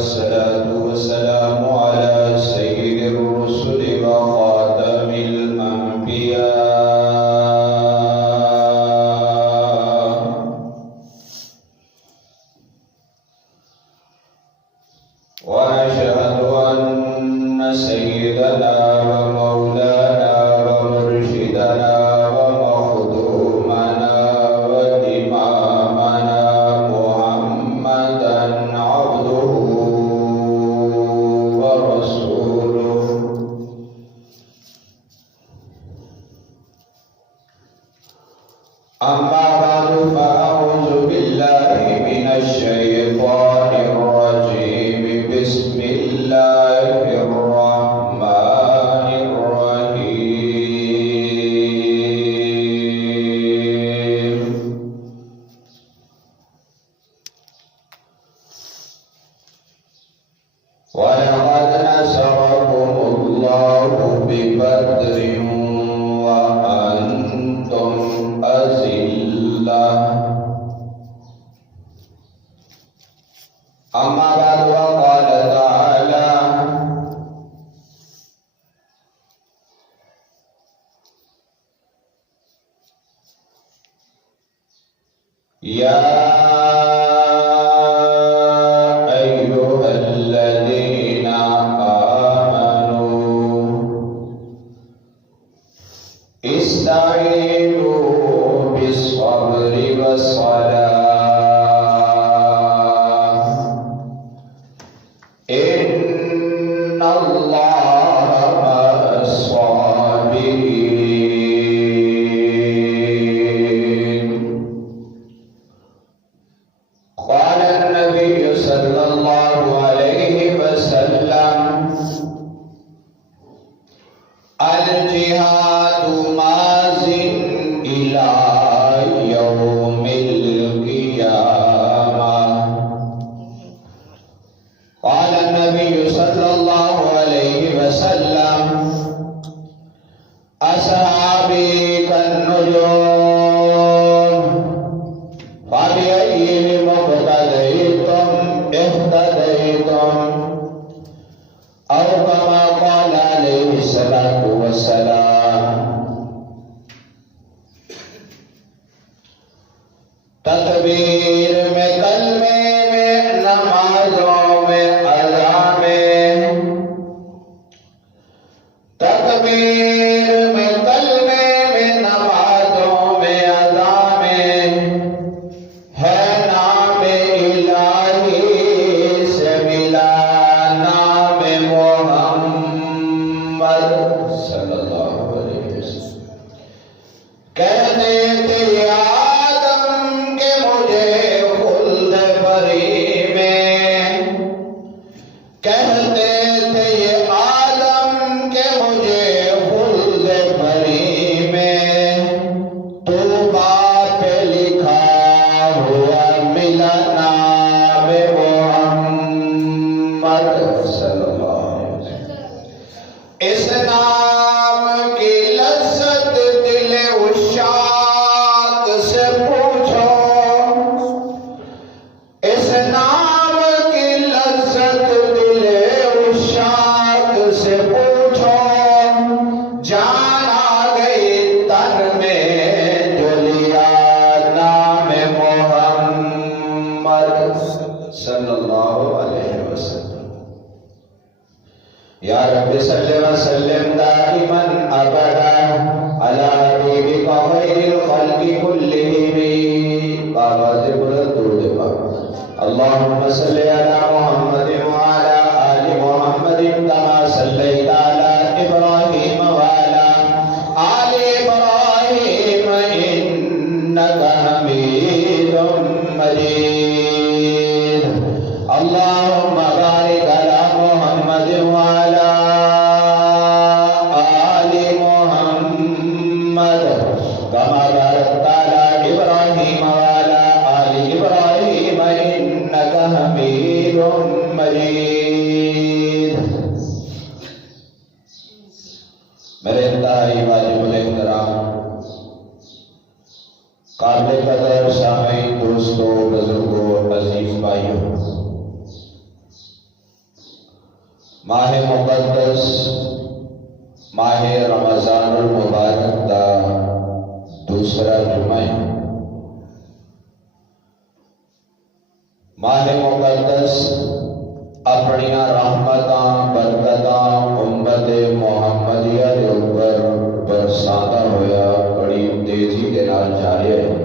والصلاة والسلام على سيد الرسل وخاتم الأنبياء ونشهد أن سيدنا ومولانا ومرشدنا ومخدومنا وإمامنا محمدا عبده ورسوله أما بعد فأعوذ بالله من الشيطان الرجيم بسم الله الرحمن الرحيم ولقد نصركم الله ببدر وأنتم أذلة أما بعد وقال تعالى يا أيها الذين آمنوا استعينوا بالصبر والصلاة إن الله مع الصابرين. قال النبي صلى الله عليه وسلم الجهاد ماضٍ إلى يوم القيامة. قال النبي صلى الله عليه وسلم أصحابي كالنجوم فبأيهم اقتديتم اهتديتم أو كما قال عليه الصلاة والسلام. تکبیر میں کلمے میں نمازوں میں ادا میں تکبیر میں کلمے میں نمازوں میں ادا میں ہے نام الہی سے ملا نام محمد صلی اللہ علیہ وسلم. کہتے تھے آدم کہ مجھے خلد بری میں کہتے تھے یہ آدم کہ مجھے خلد بری میں تو باپ لکھا ہوا ملا نام محمد صلی اللہ علیہ وسلم. اس نام کی لذت دل عشاق سے پوچھو اس نام کی لذت دل عشاق سے پوچھو جان آ گئی تن میں جو لیا نام محمد صلی اللہ علیہ وسلم. یا رب صلی وسلم دائما ابدا على حبیبک خیر الخلق كلهم. آواز بلند درود پاک. اللهم صل على محمد وعلى آل محمد كما صليت على إبراهيم وعلى آل إبراهيم إنك حميد مجيد. اللهم بارك على محمد وعلى آل محمد كما باركت على إبراهيم وعلى آل إبراهيم إنك حميد مجيد. میرے انتہائی واجب الاحترام قابل قدر سامعین دوستوں بزرگوں عزیز بھائیوں، ماہ مقدس ماہ رمضان المبارک دا دوسرا جمعہ ہے۔ ماہ مقدس اپنی رحمتاں برکتاں امت محمدیہ کے اوپر برساتا ہویا بڑی تیزی کے نال جاری ہے۔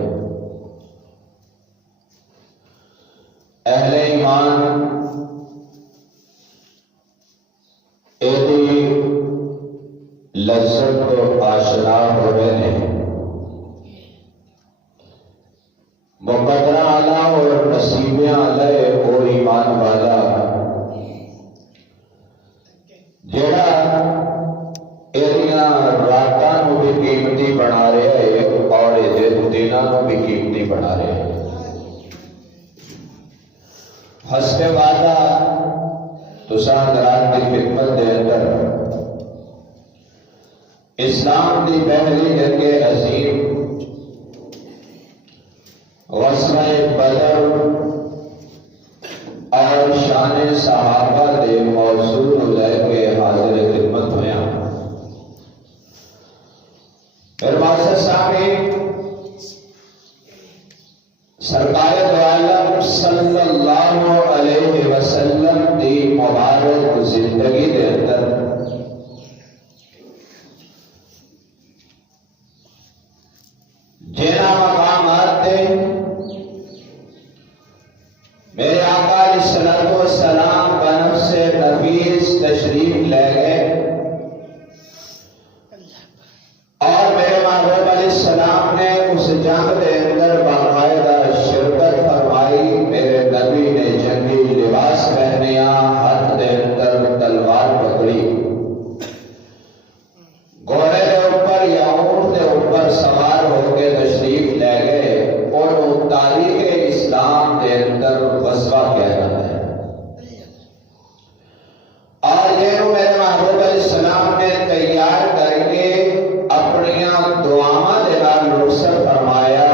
اہل ایمان ایدی لذت تو آشنا ہوئے نے، مقدرہ آلہ اور نصیبیں آلہ او ایمان والا جڑا ایدیاں راتاں نو بھی قیمتی بنا رہے ہے اور دناں نو بھی قیمتی بنا رہے ہے۔ حسب وعدہ تساں حضرات کی خدمت دے اندر اسلام دی پہلی جنگ عظیم غزوہ بدر اور شان صحابہ دے موضوع لے کے حاضر خدمت ہویا۔ پھر معزز سامعین، سرکار دو عالم صلی اللہ علیہ وسلم دی مبارک زندگی دے اندر جینا مقامات دے میرے آقا علیہ الصلوۃ والسلام بنفس نفیس تشریف لے گئے اور میرے محبوب علیہ السلام نے اس جنگ دے اندر باقاعدہ شرکت فرمائی۔ میرے نبی نے جنگی لباس پہنیا، ہاتھ دے اندر تلوار پکڑی، گھوڑے دے اوپر یا اونٹ دے اوپر سوار ہو کے تشریف لے گئے اور تاریخ اسلام دے اندر غزوہ کیا جاتا ہے۔ اور یہ میرے محبوب علیہ السلام نے تیار کر کے اپنی دعاواں دے نال رخصت فرمایا،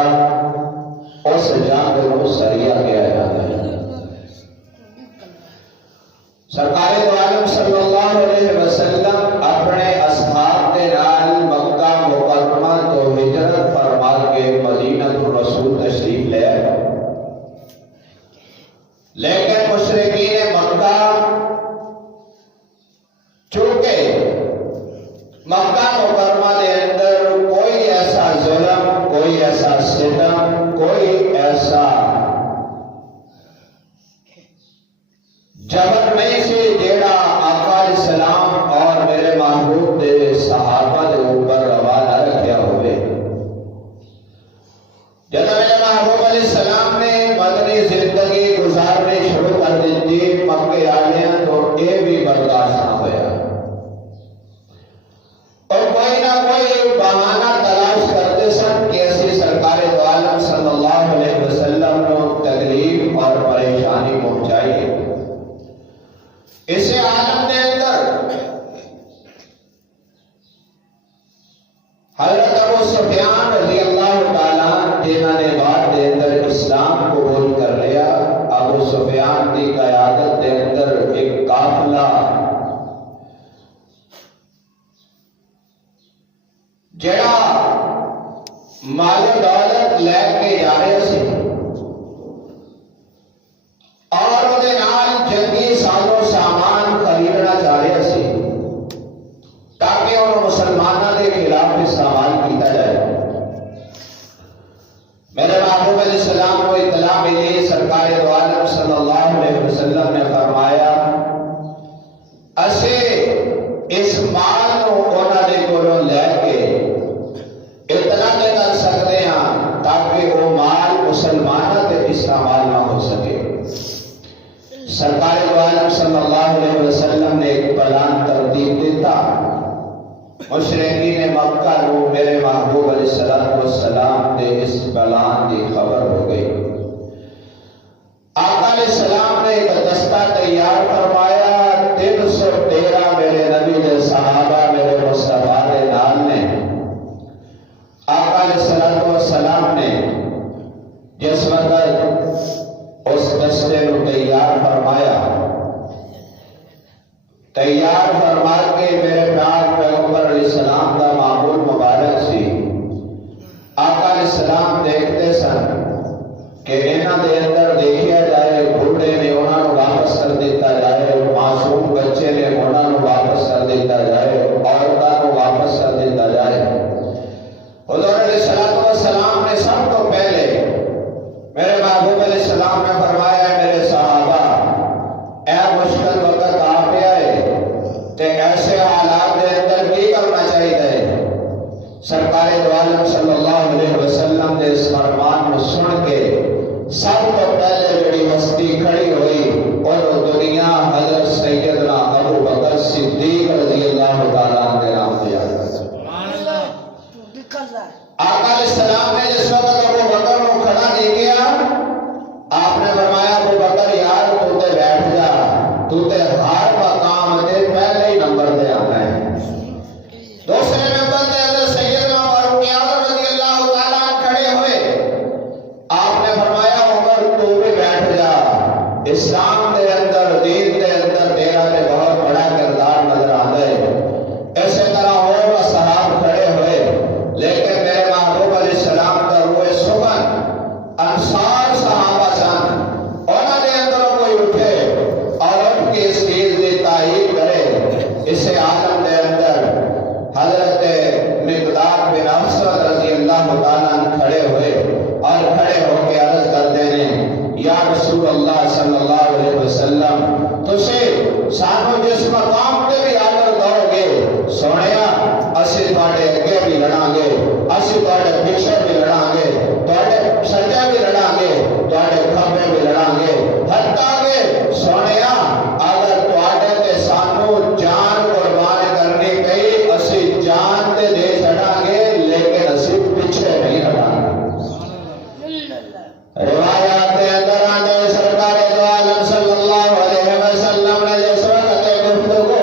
اس جنگ کو سریہ کیا جاتا ہے۔ سرکار دو عالم صلی اللہ علیہ وسلم اپنے اصحاب کے نال مکہ مکرمہ تو ہجرت فرما کے مدینہ الرسول تشریف لے آئے، لیکن مشرکین مکہ چونکہ مکہ مکرمہ کے اندر کوئی ایسا ظلم، کوئی ایسا ستم، کوئی ایسا جبر نہیں سی جیڑا آقا علیہ السلام اور میرے محبوب دے صحابہ دے اوپر روا نہ رکھیا ہوئے۔ جب میرے محبوب علیہ السلام نے مدنی زندگی گزارنی شروع کر دی، مکے آلیاں تو اے بھی برداشت نہ ہویا اور کوئی نہ کوئی بہانہ تلاش کرتے سن کہ ایسی سرکار دو عالم صلی اللہ علیہ وسلم کو تکلیف اور پریشانی پہنچائیے۔ اس عالم کے اندر حضرت ابو سفیان رضی اللہ تعالیٰ جنہوں نے بعد دے اندر اسلام قبول کر لیا، ابو سفیان کی قیادت دے اندر ایک قافلہ جڑا مال و دولت لے کے جا رہے سی اور وہ جنگی سازو سامان خریدنا چاہ رہے سی تاکہ انہوں مسلمانوں کے خلاف استعمال کیا جائے۔ میرے محبوب علیہ السلام کو اطلاع ملی، سرکار دو عالم صلی اللہ علیہ وسلم نے فرمایا اسے اس مال کو انہوں نے کولوں لے کے اتنا نہیں کر سکتے ہیں تاکہ وہ مال مسلمانوں کے استعمال نہ ہو سکے۔ سرکار دو عالم صلی اللہ علیہ وسلم نے ایک پلان ترتیب دیتا، مشرکین مکہ کو میرے محبوب علیہ السلام نے اس پلان کی خبر ہو گئی۔ آقا علیہ السلام نے ایک دستہ تیار فرمایا، 313 میرے نبی دے صحابہ میرے مصطفیٰ دے نال نے آقا علیہ السلام نے جس وقت اس دستے کو تیار فرمایا، تیار فرما کے میرے پاک پیغمبر علیہ السلام دا معمول مبارک سی آقا علیہ السلام دیکھتے سن کہ انہاں دے اندر دیکھیا جائے بوڑھے نے انہاں نو واپس کر دیتا جائے معصوم بچے نے انہاں نو واپس کر دیتا جائے عورتاں نو واپس کر دیتا جائے حضور علیہ السلام نے سب کو پہلے میرے محبوب علیہ السلام نے فرمایا ہے میرے صحابہ اے مشکل وقت آ پہ آئے تے ایسے حالات کے اندر کی کرنا چاہیے سرکار دو عالم صلی اللہ علیہ وسلم نے اس فرمان کو سن کے سب کو پہلے بڑی ہستی کھڑی ہوئی اور دنیا حضرت سیدنا ابو بکر صدیق رضی اللہ تعالیٰ عنہ نام دیا آقا علیہ السلام نے جس وقت ابو بکر کو کھڑا نہیں کیا آپ نے فرمایا ابو بکر یار تو تے بیٹھ جا تو تے ہر مقام دے پہلے ہی نمبر دے آنا ہے دوسرے نمبر دے حضرت سیدنا فاروق اعظم رضی اللہ تعالیٰ عنہ کھڑے ہوئے آپ نے فرمایا عمر تو بھی بیٹھ جا اسلام دے اندر دین دے اندر تیرا نے بہت بڑا کردار نظر آتا ہے اسی طرح اور اصحاب کھڑے ہوئے لیکن میرے محبوب علیہ السلام کا روح سخن انصار صحابہ سن انہوں نے اندر کوئی اٹھے اور ان کی اس چیز کی تائید کرے اسے عالم دے اندر حضرت مقداد بن اسود رضی اللہ تعالیٰ کھڑے ہوئے اور کھڑے ہو کے عرض کرتے ہیں یا رسول اللہ صلی اللہ علیہ وسلم تسے سانو جس مقام پہ بھی آدر دو گے سونیا اسی تھوڑے اگے بھی لڑاں گے اسی تھوڑے پچھے بھی لڑاں گے تھوڑے سجے بھی لڑاں گے تھوڑے کھبے بھی لڑاں گے حتیٰ کہ سونیا اگر تھوڑے تے سانو جان قربان کرنی پئی اسی جان تے دے چھڑاں گے لیکن اسی پچھے نہیں ہٹاں گے روایات کے اندر آتے سرکار دو عالم صلی اللہ علیہ وسلم نے جس وقت گفتگو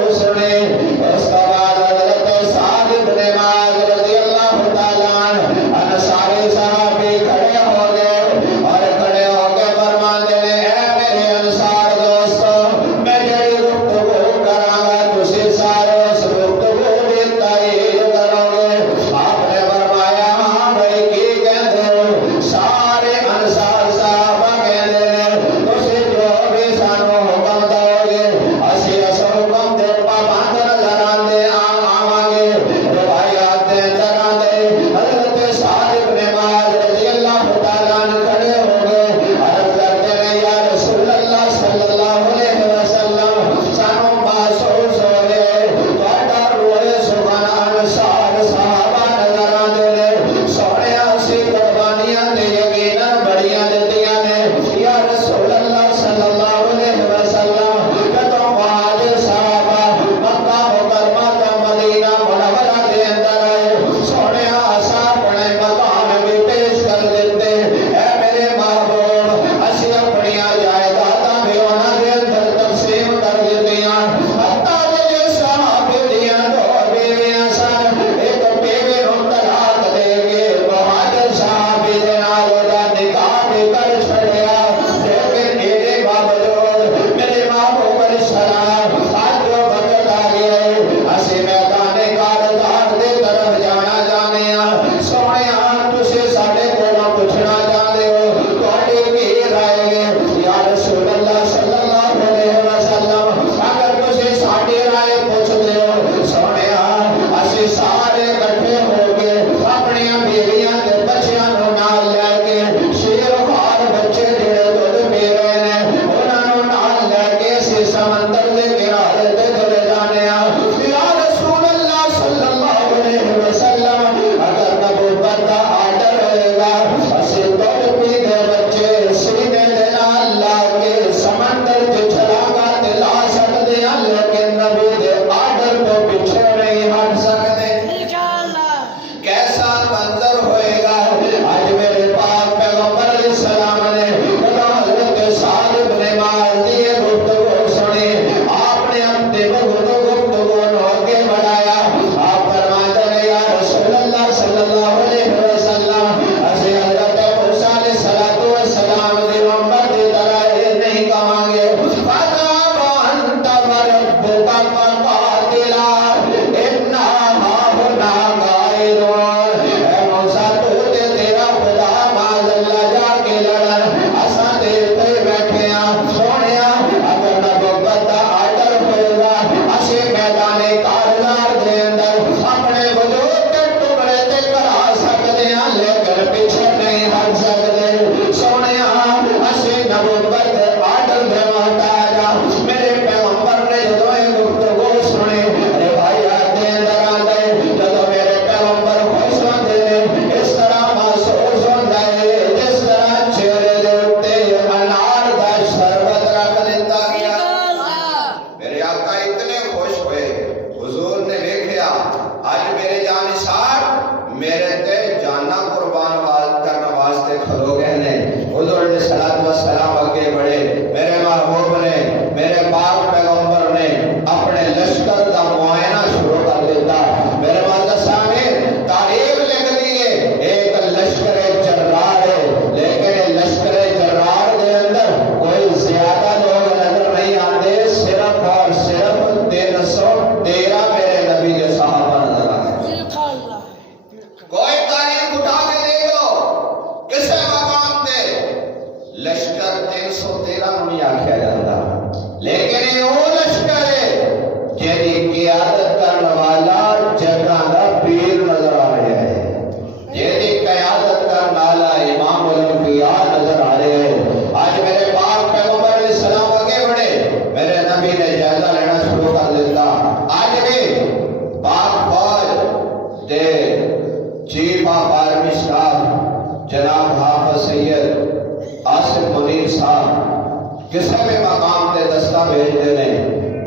کسی بھی مقام تے دستاویز دینے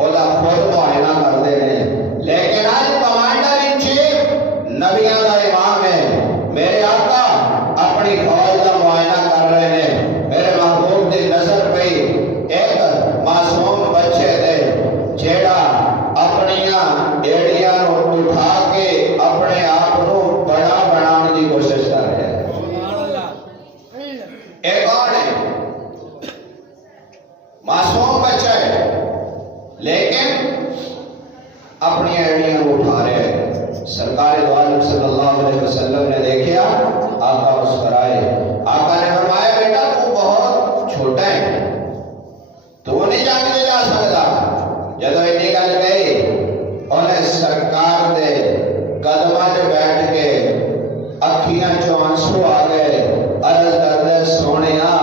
اودا خود معائنہ کرتے ہیں، لیکن آج کمانڈر ان چیف نبیوں کا امام ہے، میرے آقا اپنی فوج کا معائنہ کر رہے ہیں، میرے محبوب دی نظر پہ ایک معصوم بچے دے جیڑا اپنیاں ایڑیاں اٹھا کے اپنے آپ کو بڑا بنانے کی کوشش کر رہے ہیں۔ ایک کون ہے؟ معصوم بچہ ہے لیکن اپنی ایڑیاں اٹھا رہے ہیں۔ سرکار دو عالم صلی اللہ علیہ وسلم نے دیکھا، آقا مسکرائے، آقا نے فرمایا بیٹا تو بہت چھوٹا ہے، تو نہیں جان کے جا سکتا۔ جب اتنی گل گئی انہیں سرکار دے قدماں تے بیٹھ کے اکھیاں چوں آنسو آ گئے، عرض کردے سونیا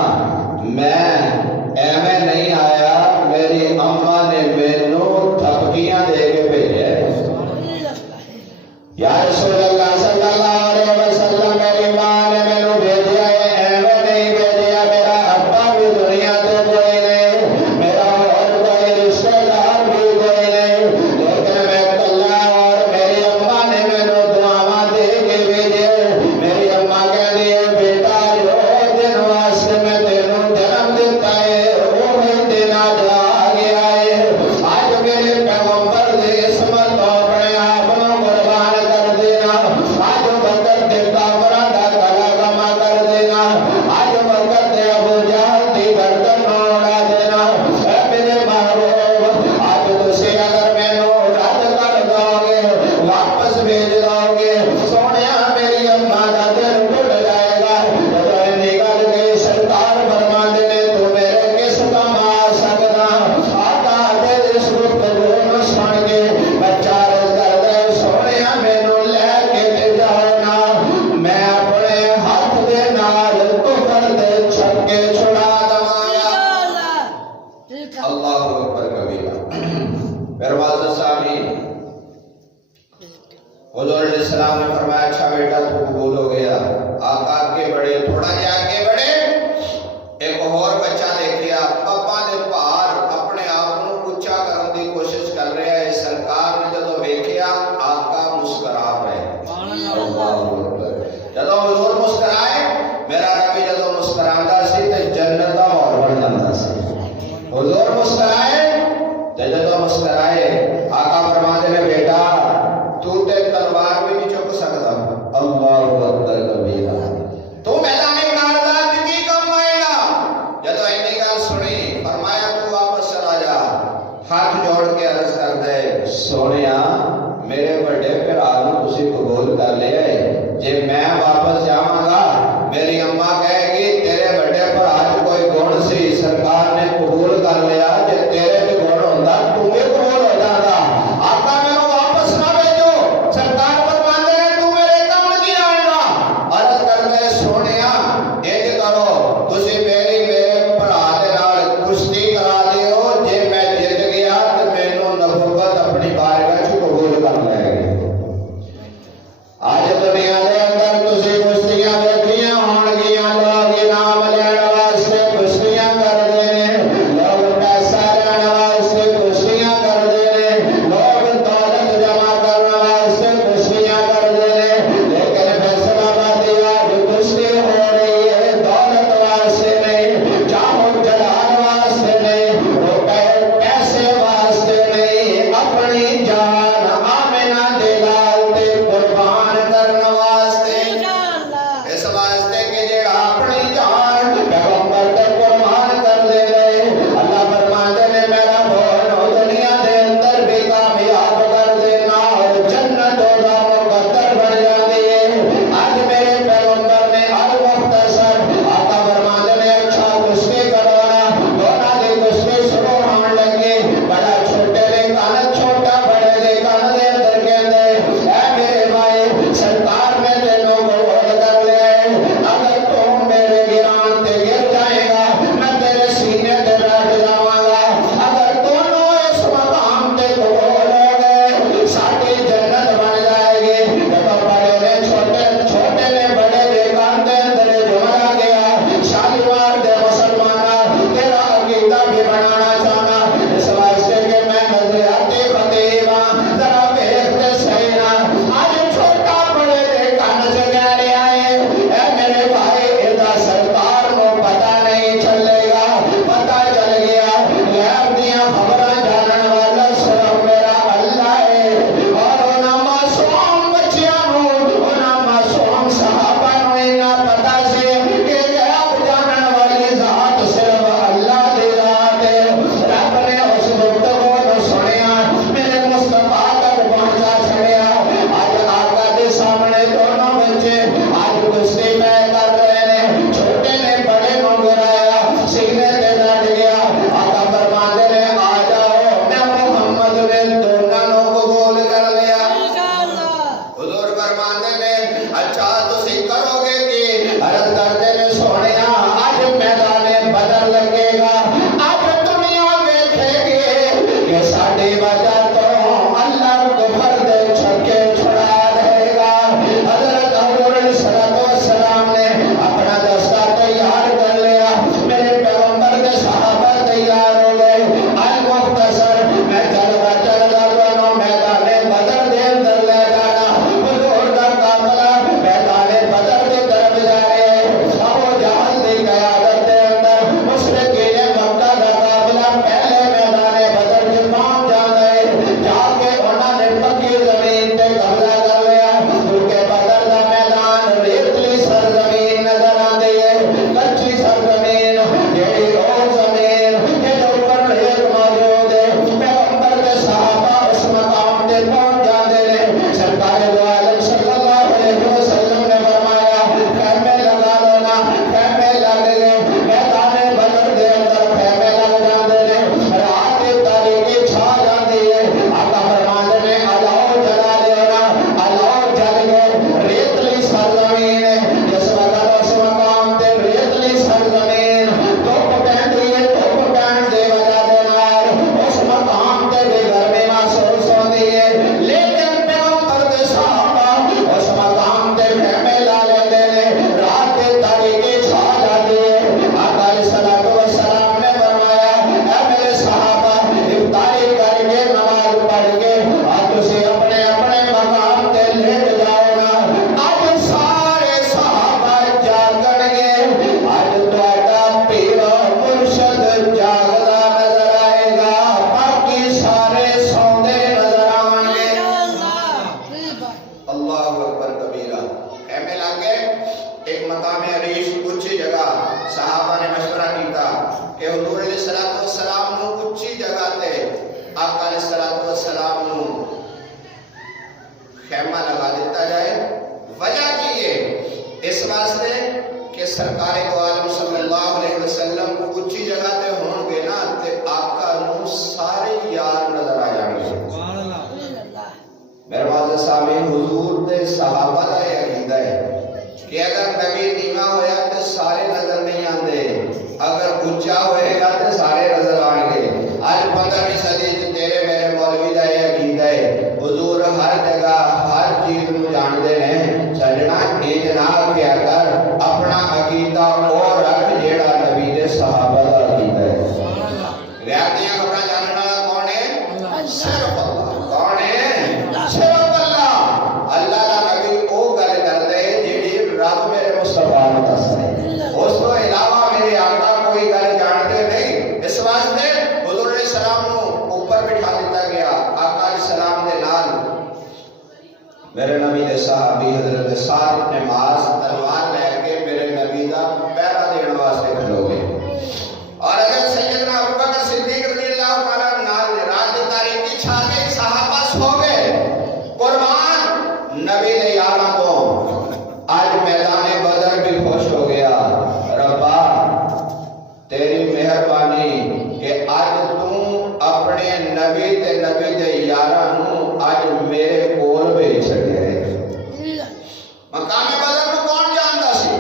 میں ایویں نہیں آیا، میری اماں نے مینوں تھپکیاں دے کے بھیجے۔ یا رسول اللہ صلی اللہ علیہ وسلم میری ماں نے مینوں بھیجا ہے، ایویں نہیں بھیجا، میرا ابا بھی دنیا تے کوئی نہیں، میرا اور کوئی رشتہ دار بھی کوئی نہیں، لیکن میں کلا اور میری اماں نے مینوں دعاواں دے کے بھیجے۔ میری اماں کہندی ہے بیٹا جو دن واسطے میں تینوں جنم دیتا ہے وہ دن آج آ گیا ہے۔ آج میرے پیغمبر دے عصمت تو اپنے آپ کو قربان کر دینا، آج وقت دے کافراں دا گلا گما کر دینا، آج وقت دے ابو جہل دی گردن اڑا دینا۔ اے میرے محبوب آج تسی اگر مینوں رد کر دو گے، واپس بھیج دو گے، سونیا میری اماں دا دل ٹوٹ جائے گا۔ جب اتنی گل گئی سرکار فرماندے نے تو میرے کس کم آ سکدا؟ آقا دے اس گفتگو نوں سن کے بچہ عرض کردا ہے سونیا مینوں لے کے تے جاؤ نا، میں اپنے ہاتھ دے نال کفر دے چھکے چھڑا دواں۔ اللہ اکبر کبیرہ۔ میرے معزز سامعین، حضور علیہ السلام نے فرمایا اچھا بیٹا تو قبول ہو گیا۔ آقا آگے بڑھے، تھوڑا جا آگے بڑھے، ایک اور بچہ دیکھیا پپا دے پار اپنے آپ کو اونچا کرنے کی کوشش کر رہا ہے۔ سرکار نے جدو ویکھیا آقا مسکرا پئے۔ اللہ اکبر۔ جدو حضور مسکرائے، میرا نبی جدو مسکراندا سی تے جنت دا ماحول بن جاندا سی۔ حضور مسکرائے تے جدو مسکرائے آقا فرماندے نے بیٹا تو تے تلوار بھی نہیں چک سکتا۔ اللہ اکبر کبیرہ۔ تو میدان کارزات کی کم آئے گا؟ جدو اتنی گل سنی فرمایا تو واپس چلا جا۔ ہاتھ جوڑ کے عرض کر دے سونیا میرے بڑے بھرا نوں تسی قبول کر لیا ہے، جے میں واپس جاواں گا میری اماں کہے گی تیرے بڑے بھرا وچ کوئی گن سی، سرکار نے قبول کر لیا، جے تیرے وچ گن ہوندا تو بھی قبول ہو جاندا۔ آقا مینوں واپس نہ بھیجو۔ سرکار فرماندے نے تو میرے کم کی آئے گا؟ عرض کردے سونیا انج کرو تسی میری میرے بھرا دے نال کشتی کرا دیو، جے میں جت گیا تے مینوں نبوت اپنی بارگاہ وچ قبول کر لے گی۔ آج دنیا دے اندر تسی کشتیاں دیکھیاں ہون گیاں، لوگ دی وجہ تو اللہ کفر دے چھکے چھڑا دے گا۔ حضرت حضور علیہ السلام نے اپنا دستہ تیار کر لیا، میرے پیغمبر کے صحابہ تیار ہو گئے۔ المختصر میں چل گا میدان بدر دے اندر لے جانا، حضور کا قافلہ میدان بدر کی طرف جا رہے ہیں۔ ابو جہل کی قیادت دے اندر مشرکین مکہ کا قافلہ پہلے میدان بدر کے پہنچ جانا ہے، جا کے انہوں نے پکی زمین پہ قبضہ کر لیا، کیونکہ بدر کا میدان ریتلی سرزمین نظر آتی ہے، کچی سرزمین، یہی وہ زمین کہ جو اوپر ریت موجود ہے۔ پیغمبر کے صحابہ اس مقام پہ پہنچ جاتے ہیں۔ سرکار دو عالم صلی اللہ علیہ وسلم نے فرمایا خیمے لگا لینا، خیمے لگ گئے، میدان بدر دے اندر خیمے لگ جاتے ہیں، رات کی تاریکی چھا جاتی ہے۔ آقا فرماتے ہیں الاؤ جلا لینا، الاؤ جل گئے، ریتلی سرزمین ہے، جس وقت اس مقام تے ریتلی سرزمین دھوپ پہنتی ہے، دھوپ پہن دے وجہ دے نال اس مقام تے بھی گرمی محسوس ہوتی ہے، لیکن پیغمبر دے صحابہ اس مقام تے خیمے لا لیتے ہیں، رات کی تاریکی چھا جاتی ہے۔ آقا علیہ السلام نے فرمایا اے میرے صحابہ افطاری کر کے نماز پڑھ کے آج تسی اپنے اپنے مقام تے لیٹ جاؤ نا۔ آج سارے صحابہ جاگن گے، آج تہاڈا پیر مرشد جاگدا نظر آئے گا، باقی سارے سوندے نظر آئیں گے۔ اللہ اکبر کبیرہ۔ خیمے لگے ایک مقام عریش اونچی جگہ، صحابہ نے مشورہ کیتا کہ حضور علیہ السلام نو اونچی جگہ تے آقا علیہ السلام نو خیمہ لگا دیتا جائے۔ وجہ کی ہے اس واسطے کہ سرکار دو عالم صلی اللہ علیہ وسلم اونچی جگہ تے ہون گے نا تے آقا نو سارے یار نظر آ جان گے۔ میرے معزز سامعین، حضور دے صحابہ دا یہ عقیدہ ہے کہ اگر نبی نیواں ہویا تو سارے نظر نہیں آندے، اگر اونچا ہوئے گا تو سارے نظر آئیں گے۔ آج 15ویں صدی تیرے میرے مولوی دا یہ عقیدہ ہے، حضور ہر جگہ ہر چیز کو جانتے ہیں۔ سجنا اجنا کیا کر اپنا عقیدہ اور رکھ جیڑا نبی دے صحابہ دا عقیدہ ہے۔ غیب دیاں خبراں جاننے والا کون ہے؟ صرف اللہ۔ کون ہے؟ صرف اللہ۔ اللہ دا نبی او گل کرتے جیڑی رب میرے مصطفیٰ نو دس دے، اس تو علاوہ میرے آقا کوئی گل جانتے نہیں۔ اس واسطے حضور علیہ السلام نو اوپر بٹھا دیتا گیا، آقا علیہ السلام دے نال میرے نبی دے صحابی حضرت سعد بن معاذ تلوار لے کے میرے نبی دا پہرا دین واسطے کھلو گئے، اور اگر سیدنا ابوبکر صدیق رضی اللہ تعالیٰ عنہ رات کی تاریکی چھا کے صحابہ سو گئے قربان نبی نے یاراں تو آج میدان بدر بھی خوش ہو گیا۔ ربا تیری مہربانی کہ آج تم اپنے نبی تے نبی دے یاراں نو آج میرے کول بھیج چھڈیا ہے۔ مقام بدر کو کون جاندا سی؟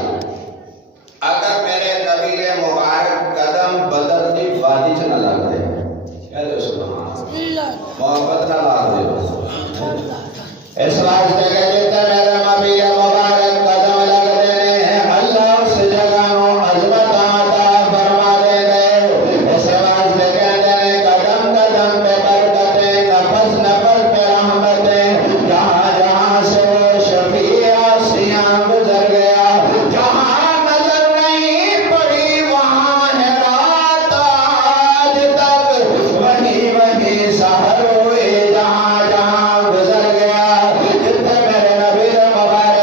اگر میرے نبی دے مبارک قدم بدر دی وادی چ نہ لگ دے، کہہ دو سبحان اللہ، محبت نہ لا دے۔ اس واسطے کہ جتنے میرے نبی مبارک قدم لگ دے اللہ اس جگہ نو عظمت عطا فرما دے دے۔ اس واسطے کہتے ہیں قدم قدم پہ برکتیں، نفس نفس پہ رحمتیں، جہاں جہاں سے وہ شفیع آسیاں گزر گیا، جہاں نظر نہیں پڑی وہاں ہے رات آج تک، وہیں وہیں سحر ہوئے جہاں جہاں گزر گیا۔ جتنے میرے نبی مبارک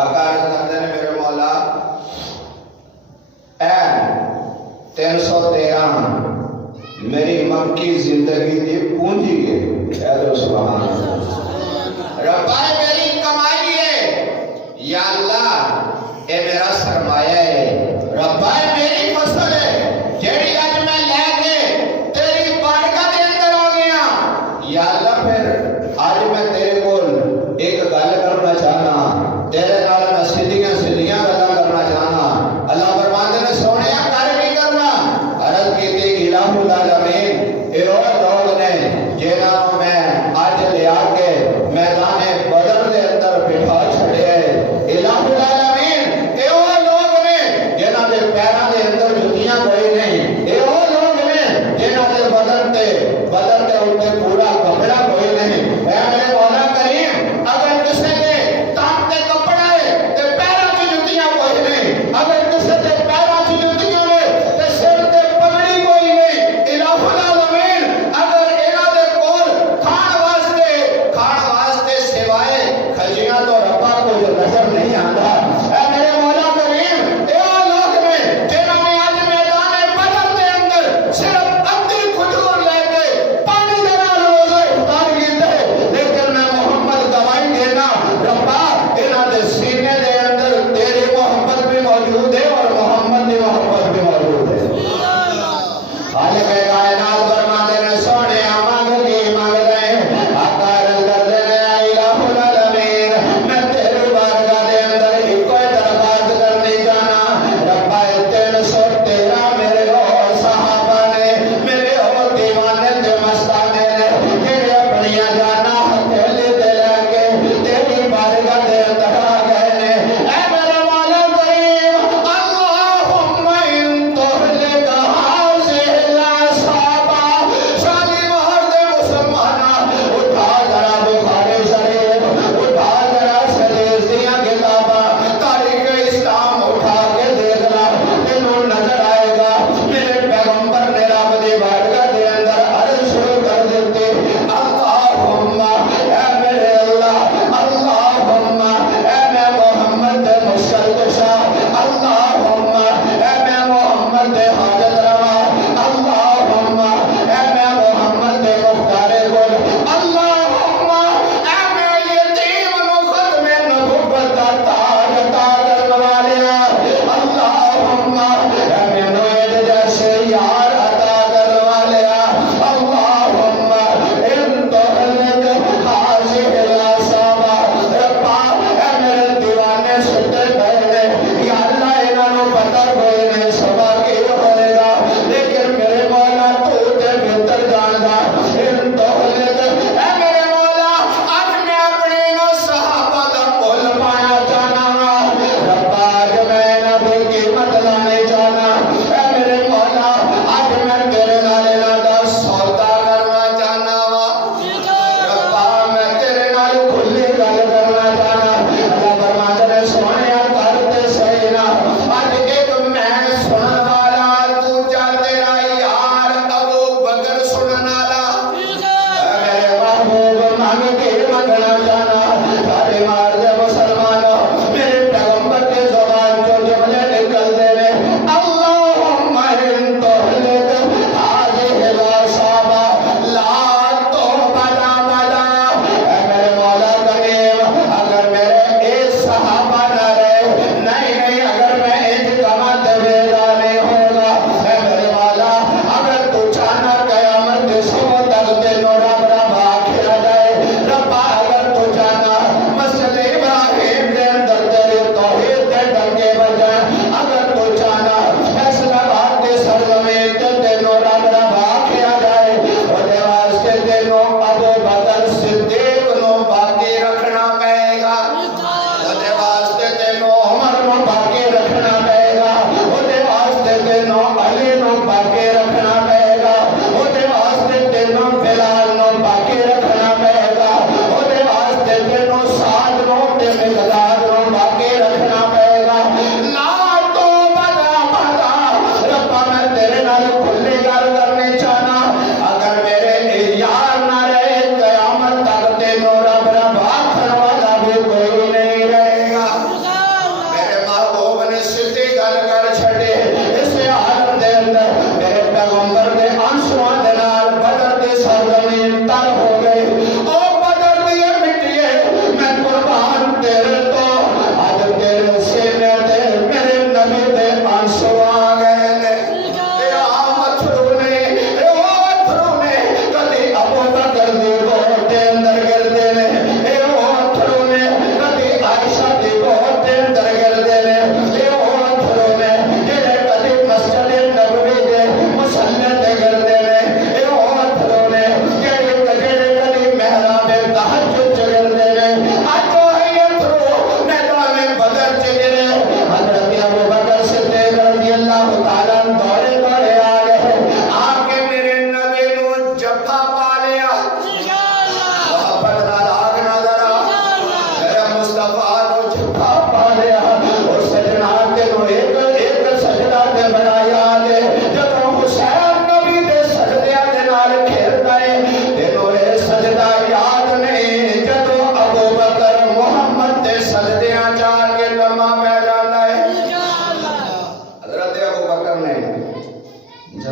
آقا عرض کرتے ہیں میرے مولا اے 313 میری مکی زندگی دی پونجی ہے، اے تو سبحان اللہ، ربا میری کمائی ہے، یا اللہ اے میرا سرمایہ ہے، ربا میری فصل ہے جیڑی آج میں لے کے تیری بارگاہ دے اندر ہو گیا، یا اللہ پھر آج میں تیرے کول ایک گل کرنا چاہنا، تیرے نال میں سیدھیاں سیدھیاں گلاں کرنا چاہنا، اللہ فرماتے نے سونیا کر نہیں کرنا، عرض کی تھی الہ العالمین اے وہ لوگ نے جنہوں میں آج لے آ کے میدان بدر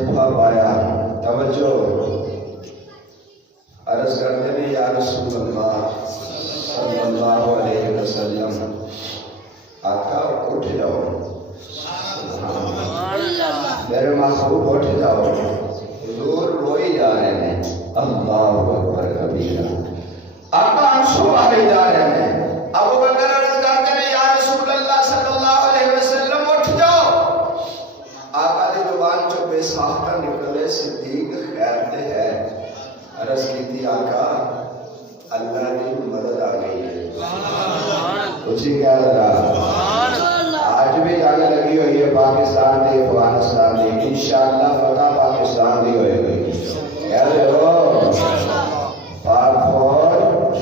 صفحہ پایا، توجہ عرض کرتے ہیں یا رسول اللہ صلی اللہ علیہ وسلم آقا اٹھ جاؤ، میرے محبوب اٹھ جاؤ، حضور روئی جا رہے ہیں، اللہ اکبر کبیرہ، آقا آنسو بہائے جا رہے ہیں۔ ابو بکر عرض کرتے ہیں یا رسول اللہ صلی اللہ علیہ وسلم اٹھ جاؤ، آقا دی زبان چو بے ساختہ نکلے صدیق خیر دے ہے، عرض کی تھی آقا اللہ کی مدد آ گئی ہے، اسی کیا رہا آج بھی جانے لگی ہوئی ہے پاکستان دی افغانستان دی، انشاءاللہ فتح پاکستان دی ہوئے گئی، کہہ رہے ہو پاک فوج،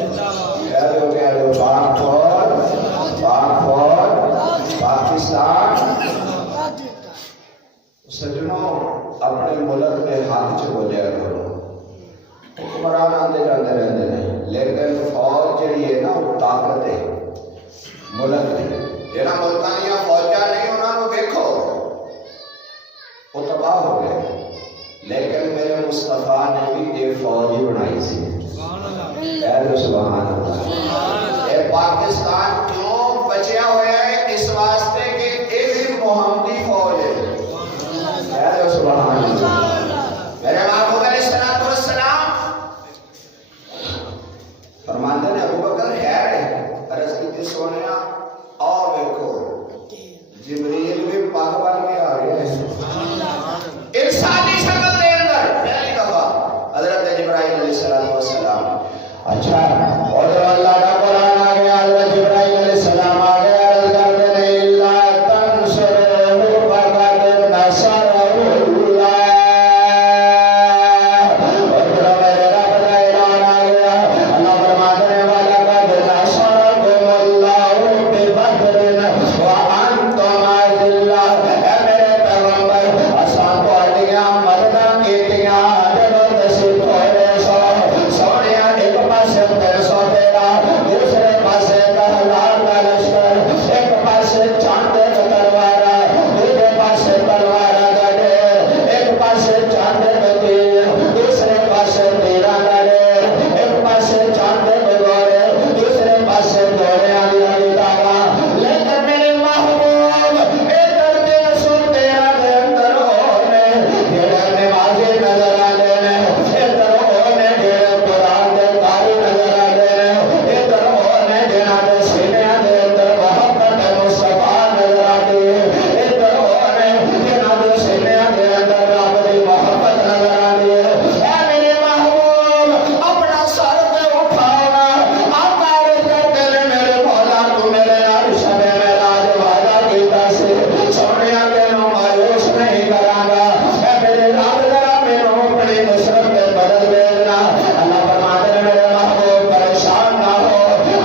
کہہ رہے ہو کہہ رہے ہو پاک فوج، پاک فوج پاکستان۔ سجنوں اپنے ملک کے حق چ بولیا کرو، حکمران آتے جاتے رہتے ہیں، لیکن فوج جڑی ہے نا وہ طاقت ہے ملک ہے، جہاں ملتانیاں فوجاں نہیں انہوں نے دیکھو وہ تباہ ہو گئے، لیکن میرے مصطفیٰ نے بھی ایک فوج ہی بنائی سی، اے سبحان اللہ۔ اے پاکستان کیوں بچیا ہوا ہے؟ اس واسطے کہ یہ بھی محمدی فوج ہے، اے سبحان اللہ۔ میرے محبوب علیہ السلام فرماندے نے ابو بکر خیر ہے، عرض کی تھی سونیا آؤ دیکھو جبریل بھی پاک بن کے آ گئے ہیں، انسانی شکل دے اندر پہلی دفعہ حضرت جبرائیل علیہ السلام۔ اچھا اور اللہ کا قرآن آ گیا، حضرت جبرائیل علیہ السلام آ گیا، عرض کرتے ہیں اللہ تنصروا فقد نصرہ اللہ، اور پھر میرے رب کا اعلان آ گیا، اللہ فرماتے ہیں وَلَقَدْ نَصَرَكُمُ اللَّهُ بِبَدْرٍ وَأَنْتُمْ أَذِلَّةٌ۔ اے میرے پیغمبر اساں تہاڈیاں مدداں کیتیاں جدوں تسی تھوڑے سو، سونیا ایک پاسے 313 دوسرے پاسے 10,000 کا لشکر، ایک پاسے چاند تلوار، دوسرے پاسے تلوار کا ڈھیر، ایک پاسے چاند تیر، دوسرے پاسے تیرہ کا ڈھیر، ایک پاسے چاند گھوڑے، دوسرے پاسے گھوڑیاں دی داغا، لیکن میرے محبوب ادھر 313 دے اندر ہونے جڑے نمازی نظر آتے ہیں، ادھر ہونے جڑے قرآن دے قاری نظر آتے ہیں، ادھر ہونے جنہاں دے سینیاں دے اندر محبت مصطفیٰ نظر آتی ہے، ادھر ہونے جنہاں دے سینیاں دے اندر رب دی محبت نظر آتی ہے۔ اے میرے محبوب اپنا سر پہ اٹھاؤنا، آقا عرض کرتے ہیں میرے مولا تو میرے نال شب معراج وعدہ کیتا سی، سونیا تینوں مایوس نہیں کراں گا، اے میرے رب ذرا مینوں اپنی نصرت تے بدل دینا۔ اللہ فرماتے ہیں میرے محبوب پریشان نہ ہو،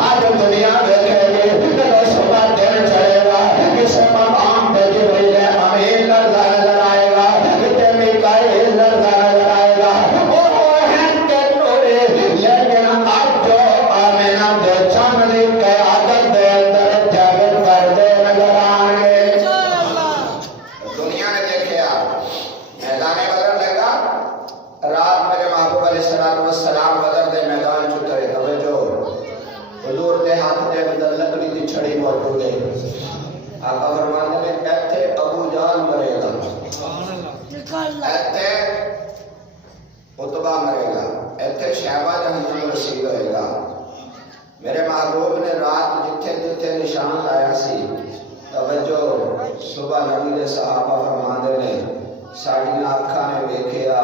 آج دنیا دیکھے گی جب صبح دن چڑھے گا، کسی مقام پہ جبریل امین لڑتا نظر آئے گا، کتے میکائیل لڑتا نظر آئے گا، اور وہ ہیں کہ نورے، لیکن اب جو آمینہ دے چاند دی قیادت دے اندر جاگت کر دے نظر آئیں گے۔ دنیا نے دیکھیا میدان بدر لگا، رات میرے محبوب علیہ السلام بدر دے میدان چترے، توجہ حضور دے ہاتھ دے اندر لکڑی دی چھڑی موجود ہے، آقا فرماتے ہیں ایتھے ابو جہل مرے گا، ایتھے عتبہ مرے گا، ایتھے شیبہ جہنم رسید ہوئے گا۔ میرے محبوب نے رات جتھے جتھے نشان لایا سی، توجہ صبح نبی دے صحابہ فرماندے نے ساڈیاں اکھاں نے ویکھیا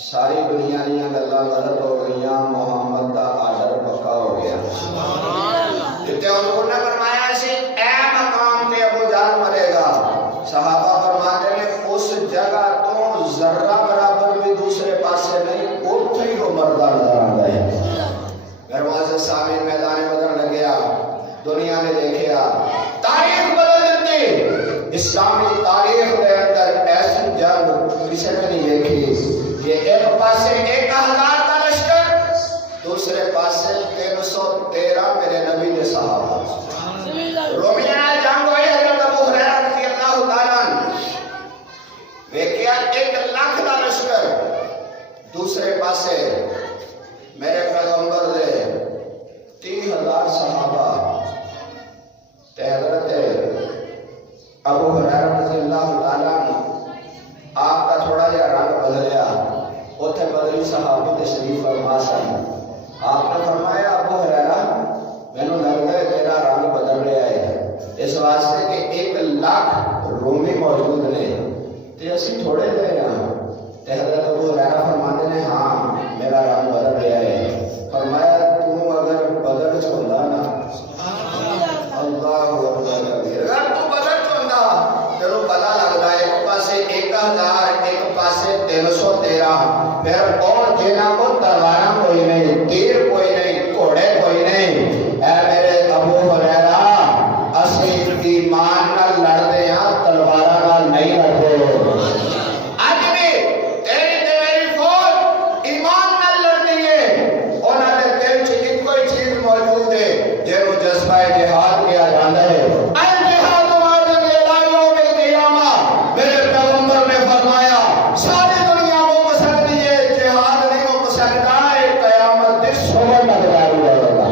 ساری دنیا دیاں گلاں غلط ہو گئیاں، محمد دا آرڈر پکا ہو گیا۔ جتھے حضور نے فرمایا سی اے مقام تے ابو جہل مرے گا، صحابہ فرماتے نے اس جگہ تو ذرہ برابر بھی دوسرے پاسے نہیں، اوتھے ہی وہ مردہ نظر آندا ہے۔ میرے معزز سامعین میدان بدر لگیا، دنیا نے دیکھیا، تاریخ بدل دیتی، اسلامی تاریخ دے اندر ایسی جنگ کسی نے نہیں دیکھی کہ ایک پاسے 1,000 کا لشکر، دوسرے پاسے 313 میرے نبی دے صحابہ، رومیاں جنگ ہوئی، حضرت ابو ہریرہ رضی اللہ تعالیٰ عنہ ویکھیا 1,00,000 حضرت ابو ہریرہ رضی اللہ تعالیٰ عنہ آپ کا تھوڑا جہا رنگ بدلیا، اتنے بدلی صحابی تشریف فرما سن۔ آپ نے فرمایا ابو ہریرہ مینوں لگتا ہے تیرا رنگ بدل رہا ہے، اس واسطے کہ 1,00,000 رومی موجود نے تے اسی تھوڑے جہے ہاں۔ تے حضرت ابو ہریرہ فرماتے نے ہاں میرا رنگ بدل رہا ہے۔ فرمایا تو اگر بدل چاہتا نا، اللہ اکبر کبیر، اگر تو بدل چاہتا تینوں پتا لگتا ہے ایک پاسے 1,000 ایک پاسے 313، پھر اور جنہاں کو تلواراں کوئی نہیں، تیر کوئی نہیں، گھوڑے کوئی نہیں، اے میرے ابو ہریرہ اسی ایمان نال لڑتے ہیں، تلواراں نال نہیں لڑتے۔ اج بھی تیری تے میری فوج ایمان نال لڑتی ہے، انہاں دے دل وچ ایک کوئی چیز موجود ہے جنوں جذبہ جہاد کیا جاندا ہے۔ الجہاد مارد الہی بالقیامہ، میرے پیغمبر نے فرمایا ساری دنیا کو سکتی ہے، جہاد نہیں ہو سکتا ہے، قیامت کی صبح تک جاری رہے گا۔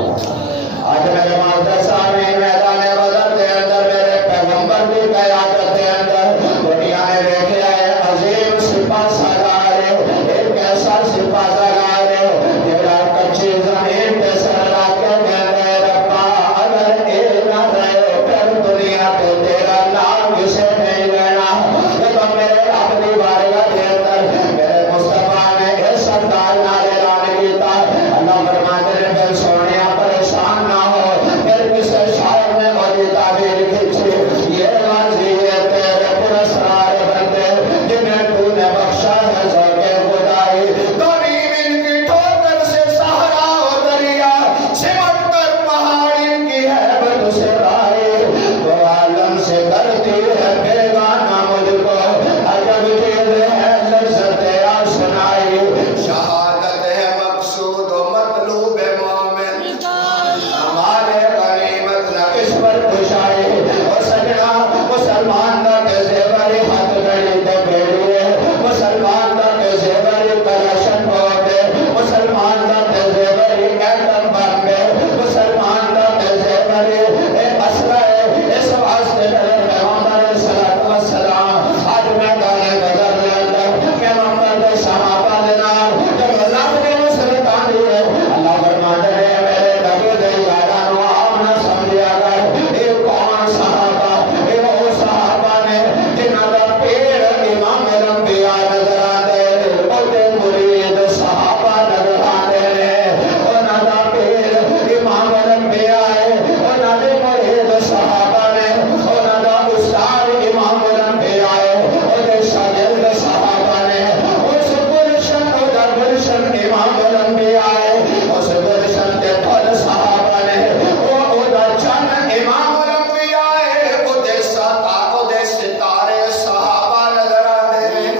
آج میرے معزز سامعین، میدان بدر کے اندر میرے پیغمبر کی قیادت کے اندر دنیا نے دیکھا ہے عظیم سپاہ سالار، ایک ایسا سپاہ سالار جڑا کچی زمین پہ سرلا کے کہتے ربا اگر اے نہ رہے پھر دنیا پہ تیرا نام کسے نہیں لینا۔ لیکن میرے رب دی بارگاہ کے اندر میرے مصطفیٰ نے اس انداز نال اعلان کیتا، اللہ فرماتے ہیں پھر سونیا پریشان نہ ہو، پھر کسی شاعر نے بڑی تعبیر کھینچی، یہ غازی ہے تیرے پراسرار بندے جنہیں تو نے بخشا ہے ذوق خدائی، غریب ان کی ٹھوکر سے سہارا ہو دریا، سمٹ کر پہاڑ ان کی ہیبت سے رائے، تو عالم سے کرتی ہے بیگانہ مجھ کو عجب چیز ہے لذت آشنائی، شہادت ہے مقصود و مطلوب مومن، ہمارے غنیمت نہ کس پر کشائی، اور سجنا مسلمان دا کے زیوری ہاتھ گھڑی تے بیڑیے، مسلمان دا کے زیوری کلشن بوٹے، مسلمان دا کے زیوری ایٹم بمبے، مسلمان دا کے زیوری اسرہ، اس واسطے میرے پیغمبر صلی اللہ علیہ وسلم آج میں گانے بدر دے اندر پیغمبر دے صحابہ دے نال جب اللہ کے مسلمان دیئے، اللہ فرماتے ہیں میرے نبی دے یارانو آپ نہ سمجھیا کر اے کون صحابہ، اے وہ صحابہ نے جنہاں دا پیر امام الانبیاء نظر آتے، اُتے مرید صحابہ نظر آتے ہیں، انہاں دا پیر امام الانبیاء ہے، انہاں دے مرید صحابہ نے، انہاں دا استاد امام الانبیاء ہے، اُتے شاگرد صحابہ نے، اس گلشن دا گلشن امام الانبیاء ہے، اس گلشن کے پھل صحابہ نے، او دا چن امام الانبیاء ہے، اُتے ستارے صحابہ نظر آتے ہیں۔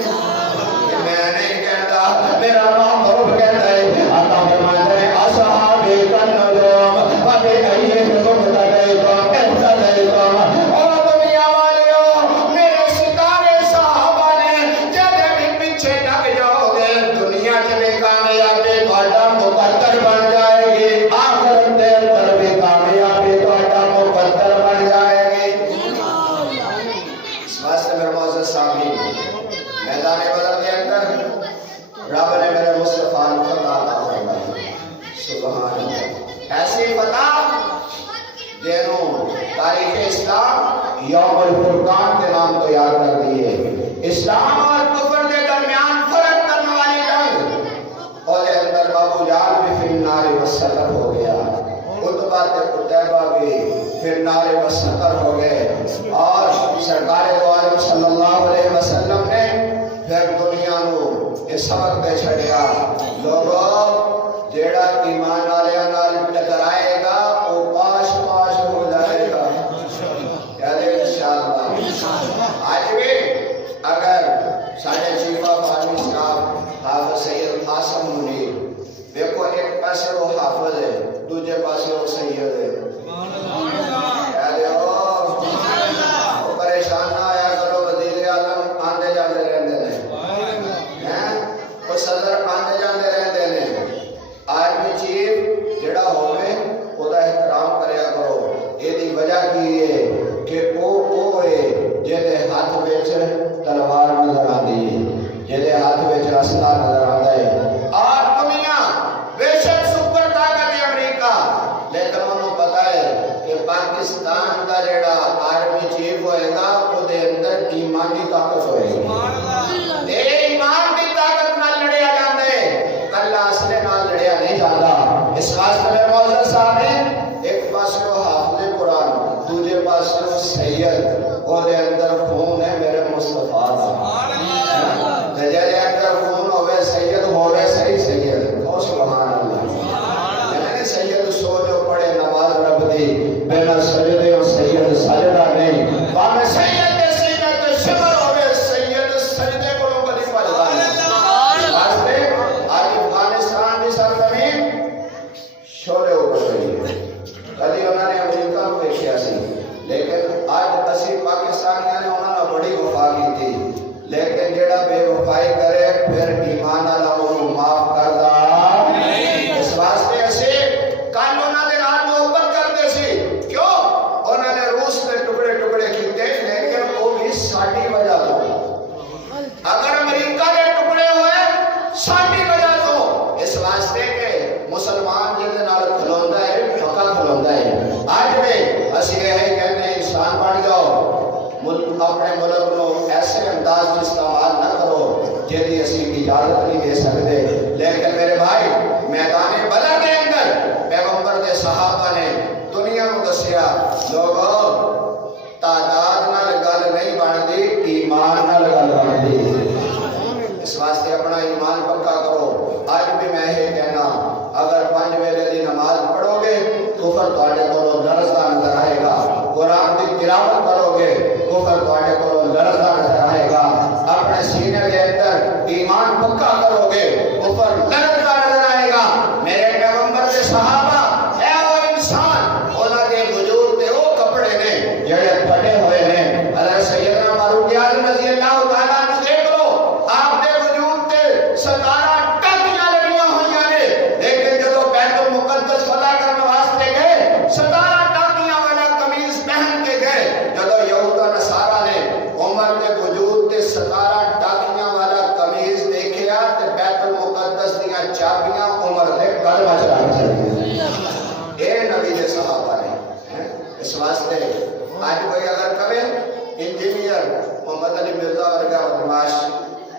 میں نہیں کہتا، میرا محبوب کہتا ہے، اللہ فرماتے ہیں اصحابی کالنجوم فبأیہم اقتدیتم اہتدیتم، او دنیا والیو میرے ستارے صحابہ نے جب بھی پیچھے لگ جاؤ گے دنیا کے بھی کامیابی تہاڈا مقدر بن جائے گی، آخرت دے اندر بھی کامیابی تہاڈا مقدر بن جائے گی۔ اس واسطے میرے معزز سامعین، میدان بدر کے اندر رب نے میرے مصطفیٰ کو فتح عطا فرمائی، سبحان اللہ، ایسی فتح جنہوں تاریخ اسلام یوم الفرقان کے نام کو یاد کر دیے، اسلام اور کفر کے درمیان فرق کرنے والی جنگ، اور کے اندر ابو جہل بھی فی النار والسقر ہو گیا، عتبہ قتیبہ بھی فی النار والسقر ہو گئے، اور سرکار دو عالم صلی اللہ علیہ وسلم نے پھر دنیا نو یہ سبق دے چھڑیا، لوگوں جیڑا ایمان والیاں نال ٹکرائے گا وہ پاش پاش ہو جائے گا، کہتے ہیں انشاءاللہ۔ آج بھی اگر ساڑھے چیفہ فارمی صاحب حافظ سید قاسم منیر، دیکھو ایک پاسے وہ حافظ ہے، دوجہ پاسے وہ سید ہے، کہتے ہو وہ پریشان نہ آیا کرو، وزیر اعظم آندے جاندے رہندے نے، وہ صدر آندے جاندے رہندے نے، آرمی چیف جڑا ہوئے وہ دا احترام کریا کرو، یہ دی وجہ کی ہے وچ تلوار نظر آتی ہے، جہدے ہاتھ وچ اسلحہ نظر آتا ہے، اور دنیا بے شک سپر طاقت ہے امریکہ، لیکن انہوں پتا ہے کہ پاکستان کا جڑا آرمی چیف ہوئے گا وہ دے اندر ایمانی طاقت ہوئے گی، اے ایمان کی طاقت نال لڑیا جاندے، کلا اسلحے نال لڑیا نہیں جاتا۔ اس واسطے میں معزز صاحب نے ایک پاس کو حافظ قرآن، دوسرے پاس کو سید، وہ دے اندر خون ہے میرے مصطفیٰ دا، جے اندر خون ہوئے سید ہوئے صحیح سید، او سبحان اللہ، یعنی سید سو جو پڑے نماز رب دی، بنا سجدے و سید سجدہ نہیں، باہم سید دے سید شمر ہوئے سید سجدے کو لوگ نہیں پڑھتا ہے۔ واسطے آج افغانستان کی سرزمین شورے اوپر رہی ہے، کبھی انہوں نے امریکہ کو دیکھا سی، لیکن آج اسی پاکستانیاں نے انہوں نے بڑی وفا کی تھی، لیکن جڑا بے وفائی کرے پھر ایمان اللہ انہوں معاف کردا نہیں۔ اس واسطے اسے کل انہوں نے نال محبت کرتے سی، کیوں؟ انہوں نے روس کے ٹکڑے ٹکڑے کیتے، لیکن وہ بھی ساڈی وجہ تو، اگر امریکہ کے ٹکڑے ہوئے ساڈی وجہ تو، اس واسطے کہ مسلمان جہدے نال کھلوندا ہے پکا کھلوندا ہے۔ آج بھی اسی یہی کہتے ہیں انسان بن جاؤ، اپنے ملک کو ایسے انداز میں استعمال نہ کرو جیدی اسی اجازت نہیں دے سکتے، لیکن میرے بھائی میدان بدر کے اندر پیغمبر دے صحابہ نے دنیا کو دسیا، لوگوں تعداد نال گل نہیں بنتی، ایمان نال گل بنتی۔ اس واسطے اپنا ایمان پکا کرو۔ آج بھی میں یہ کہنا، اگر 5 ویلے دی نماز پڑھو گے کفر تواڈے کولوں لرزدا نظر آئے گا، قرآن کی تلاوت کرو گے کفر تواڈے کولوں لرزدا نظر آئے گا، اپنے سینے کے اندر ایمان پکا کرو گے کفر لرزدا نظر آئے گا۔ میرے پیغمبر کے صحابہ اے وہ انسان، انہاں دے وجود تے وہ کپڑے نے جڑے پھٹے ہوئے نے، حضرت سیدنا فاروق اعظم رضی اللہ تعالیٰ عنہ دیکھ لو، آپ دے وجود تے 17 ٹکیاں لگیاں ہوئیاں نے، لیکن جدو بیت المقدس فتح کرنے واسطے گئے 17 ٹکیاں والا قمیض پہن کے گئے، جدو یہود و نصارا نے عمر کے وجود تے 17 ٹکیاں والا قمیض دیکھیا تے بیت المقدس دیاں چابیاں عمر دے گل وچ رکھ چھڈیاں۔ اے نبی دے صحابہ نے، اس واسطے آج کوئی اگر کہے انجینئر محمد علی مرزا ورگا بدماش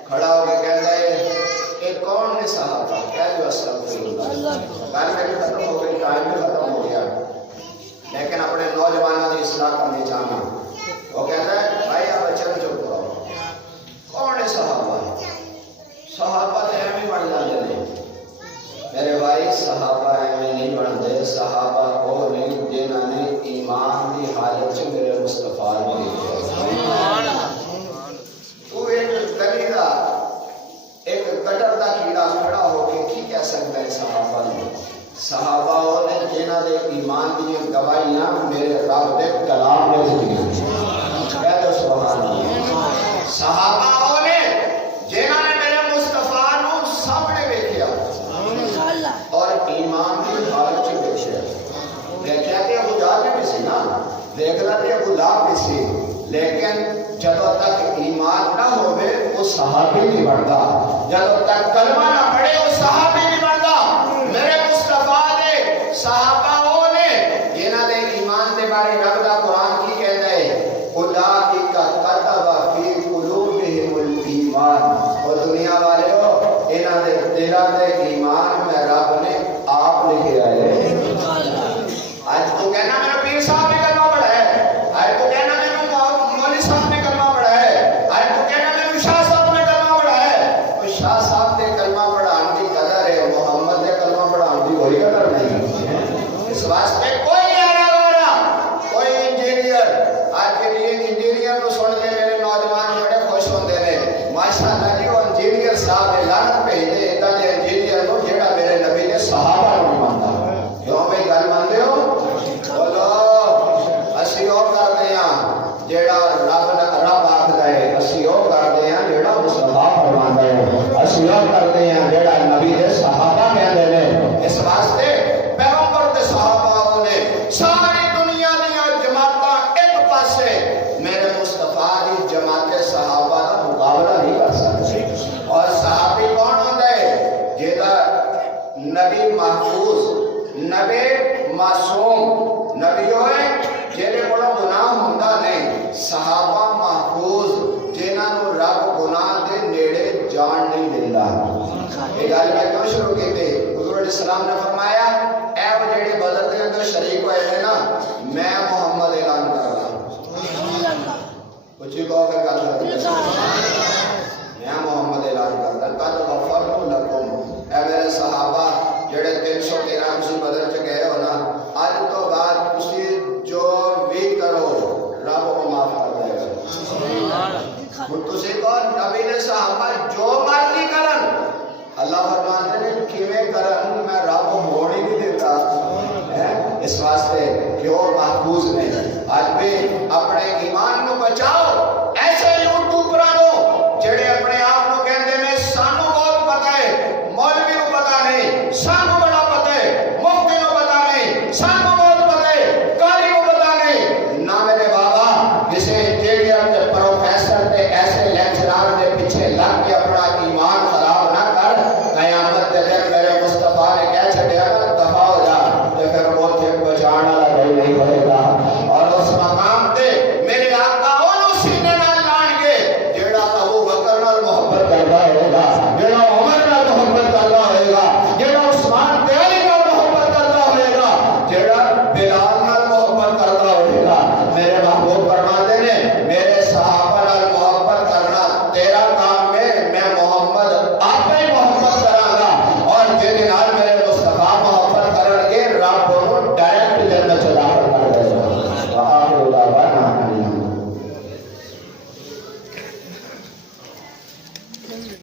کھڑا ہو کے کہتا ہے کہ کون نے صحابہ، کہہ جو استغفراللہ، گل میری ختم ہو گئی، ٹائم بھی ختم ہو گیا، لیکن اپنے نوجوانوں کی اصلاح کرنی چاہنا۔ وہ کہتا ہے بھائی آپ بچے چپ کرو، کون ہے صحابہ؟ صحابہ تو ایویں بن جاتے ہیں میرے بھائی، صحابہ ایویں نہیں بنتے، صحابہ وہ نہیں جنہاں نے ایمان کی حالت سے میرے مصطفیٰ کو دیکھا۔ تو ایک گلی دا ایک کٹر دا کیڑا کھڑا ہو کے کی کہہ سکتا ہے صحابہ نے؟ صحابہ وہ نے جنہاں دے ایمان دی گواہیاں میرے رب دے کلام نے دتیاں، کہہ دو سبحان اللہ۔ صحابہ وہ نے جنہاں نے میرے مصطفیٰ نو سامنے ویکھیا اور ایمان کی حالت سے دیکھا، دیکھا کہ ابو جہل بھی سی نا، دیکھنا کہ ابو لہب بھی سی، لیکن جدو تک ایمان نہ ہوئے وہ صحابی نہیں بنتا، جدو تک کلمہ نہ پڑھے وہ صحابی نہیں بنتا۔ میرے مصطفیٰ دے صحابہ وہ نے جنہاں دے ایمان دے بارے رب دا قرآن کی کہتا ہے اولئک کتب فی قلوبہم الایمان، اور دنیا والے ہو انہاں دے دلاں دے ایمان میں رب نے آپ لکھے آئے۔ آج تو کہنا میرا پیر صاحب نے کلمہ پڑھا ہے، آج تو کہنا میرا مولوی صاحب نے کلمہ پڑھا ہے، آج تو کہنا میرا شاہ صاحب نے کلمہ پڑھا ہے۔ وہ شاہ صاحب نے کلمہ پڑھان کی قدر ہے، محمد نے کلمہ پڑھان کی کوئی قدر نہیں۔ اس واسطے کوئی کوئی انجینئر، آج کے لیے انجینئر کو سن کے میرے نوجوان بڑے خوش ہوتے ہیں، ماشاءاللہ جی وہ انجینئر صاحب نے لعنت بھیجے اتنا دے انجینئر کو جیڑا میرے نبی نے صحابہ کو نہیں مانتا۔ کیوں بھائی گل مانتے ہو؟ بولو اسی وہ کرتے ہیں جیڑا رب آکھدا ہے، اسی وہ کرتے ہیں جیڑا مصطفیٰ فرماندا ہے، اسی وہ کرتے ہیں جیڑا نبی دے صحابہ کہندے نے۔ اس واسطے پیغمبر دے صحابہ نے ساری دنیا دی جماعتاں ایک پاسے، میرے مصطفیٰ دی جماعت کچھ کو کہ گل کرتے یا محمد اعلان کرتا قد غفرت لکم اے میرے صحابہ جڑے 313 تسی بدر چ گئے ہو نا اج تو بعد تسی جو بھی کرو رب کو معاف کر دے گا ہن تسی کو نبی نے صحابہ جو مرضی کرن اللہ فرماتے ہیں کیویں کرن میں رب موڑ ہی نہیں دیتا اس واسطے کہ وہ محفوظ نہیں آج بھی